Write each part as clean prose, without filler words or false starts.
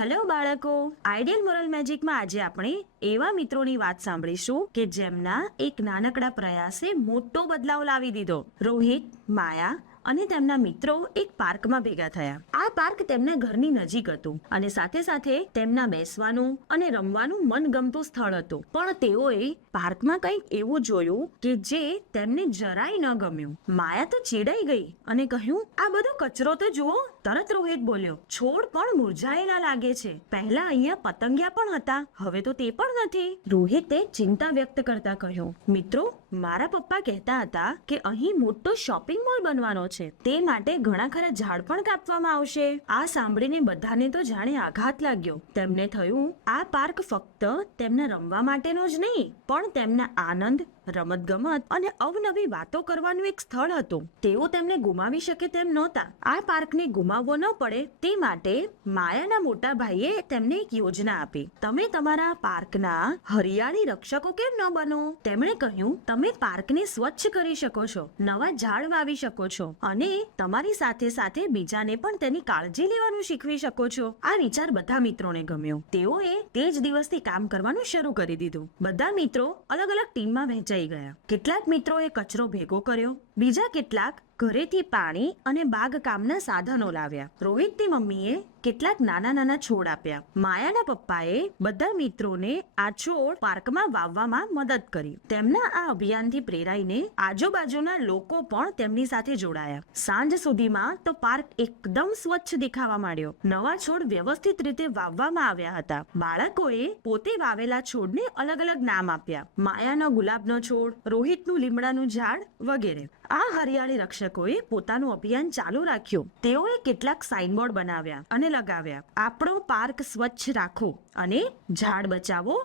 Hello બાળકો, ideal moral મેજિકમાં આજે આપણે એવા મિત્રોની વાત સાંભળીશું કે જેમના એક નાનકડા પ્રયાસે મોટો બદલાવ લાવી દીધો. રોહિત, માયા અને તેમના મિત્રો એક પાર્કમાં ભેગા થયા. આ પાર્ક તેમના ઘરની નજીક હતું અને સાથે સાથે તેમના બેસવાનું અને રમવાનું મનગમતું સ્થળ હતું. પણ તેઓએ પાર્કમાં કંઈક એવું જોયું કે જે તેમને જરાય ન ગમ્યું. માયા તો ચીડાઈ ગઈ અને કહ્યું, આ બધો કચરો તો જુઓ. તરત રોહિત બોલ્યો, છોડ પણ મુરઝાયેલા લાગે છે. પહેલા અહીંયા પતંગિયા પણ હતા, હવે તો તે પણ નથી. રોહિતે ચિંતા વ્યક્ત કરતા કહ્યું, મિત્રો, મારા પપ્પા કહેતા હતા કે અહીં મોટો શોપિંગ મોલ બનવાનો છે. તે માટે ઘણા ખરા ઝાડ પણ કાપવામાં આવશે. આ સાંભળીને બધાને તો જાણે આઘાત લાગ્યો. તેમને થયું, આ પાર્ક ફક્ત તેમના રમવા માટેનો જ નહીં, પણ તેમના આનંદ, રમતગમત અને અવનવી વાતો કરવાનું એક સ્થળ હતું. તેઓ તેમને ગુમાવી શકે તેમ નહોતા. આ પાર્કને ગુમાવવો ન પડે તે માટે માયાના મોટા ભાઈએ તેમને એક યોજના આપી. તમે તમારા પાર્કના હરિયાળી રક્ષકો કેમ ન બનો? તેમણે કહ્યું, તમે પાર્કને સ્વચ્છ કરી શકો છો, નવા ઝાડ વાવી શકો છો અને તમારી સાથે સાથે બીજાને પણ તેની કાળજી લેવાનું શીખવી શકો છો. આ વિચાર બધા મિત્રોને ગમ્યો. તેઓએ તે જ દિવસથી કામ કરવાનું શરૂ કરી દીધું. બધા મિત્રો અલગ અલગ ટીમમાં વહેંચાઈ ગયા. કેટલાક મિત્રોએ કચરો ભેગો કર્યો, બીજા કેટલાક ઘરેથી પાણી અને બાગકામના સાધનો લાવ્યા. રોહિતની મમ્મીએ કેટલાક નાના નાના છોડ આપ્યા. માયાના પપ્પાએ બધા મિત્રોને આ છોડ પાર્કમાં વાવવામાં મદદ કરી. તેમના આ અભિયાનથી પ્રેરાઈને આજુબાજુના લોકો પણ તેમની સાથે જોડાયા. સાંજ સુધીમાં તો પાર્ક એકદમ સ્વચ્છ દેખાવા માંડ્યો. નવા છોડ વ્યવસ્થિત રીતે વાવવામાં આવ્યા હતા. બાળકોએ પોતે વાવેલા છોડને અલગ અલગ નામ આપ્યા. માયાનો ગુલાબનો છોડ, રોહિતનું લીમડાનું ઝાડ વગેરે. આ હરિયાળી રક્ષકોએ પોતાનું અભિયાન ચાલુ રાખ્યું. તેઓએ કેટલાક સાઇનબોર્ડ બનાવ્યા અને લગાવ્યા. આપણો પાર્ક સ્વચ્છ રાખો અને ઝાડ બચાવો,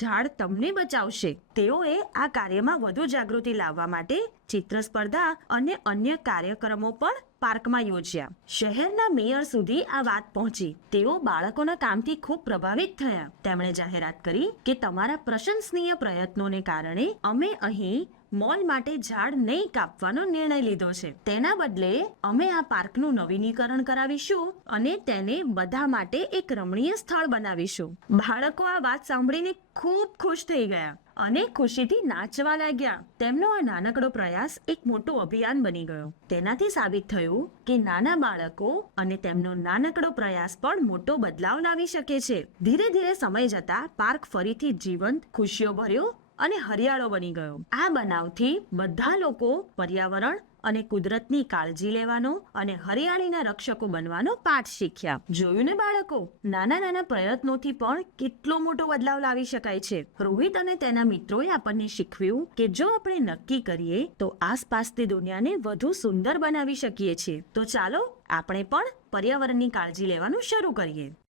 ઝાડ તમને બચાવશે. તેઓએ આ કાર્યમાં વધુ જાગૃતિ લાવવા માટે ચિત્ર સ્પર્ધા અને અન્ય કાર્યક્રમો પણ પાર્કમાં યોજ્યા. શહેરના મેયર સુધી આ વાત પહોંચી. તેઓ બાળકોના કામથી ખૂબ પ્રભાવિત થયા. તેમણે જાહેરાત કરી કે તમારા પ્રશંસનીય પ્રયત્નોને કારણે અમે અહીં મોલ માટે ઝાડ નહીં કાપવાનો નિર્ણય લીધો છે. તેના બદલે અમે આ પાર્કનું નવીનીકરણ કરાવીશું અને તેને બધા માટે એક રમણીય સ્થળ બનાવીશું. બાળકો આ વાત સાંભળીને ખૂબ ખુશ થઈ ગયા અને ખુશીથી નાચવા લાગ્યા. તેમનો આ નાનકડો પ્રયાસ એક મોટું અભિયાન બની ગયો. તેનાથી સાબિત થયું કે નાના બાળકો અને તેમનો નાનકડો પ્રયાસ પણ મોટો બદલાવ લાવી શકે છે. ધીરે ધીરે સમય જતા પાર્ક ફરીથી જીવંત, ખુશીઓ ભર્યો અને હરિયાળો બની ગયો. આ બનાવથી બધા લોકો પર્યાવરણ અને કુદરતની કાળજી લેવાનો અને હરિયાળીના રક્ષકો બનવાનો પાઠ શીખ્યા. જોયું ને બાળકો, નાના નાના પ્રયત્નોથી પણ કેટલો મોટો બદલાવ લાવી શકાય છે. રોહિત અને તેના મિત્રોએ આપણને શીખવ્યું કે જો આપણે નક્કી કરીએ તો આસપાસની દુનિયાને વધુ સુંદર બનાવી શકીએ છીએ. તો ચાલો આપણે પણ પર્યાવરણની કાળજી લેવાનું શરૂ કરીએ.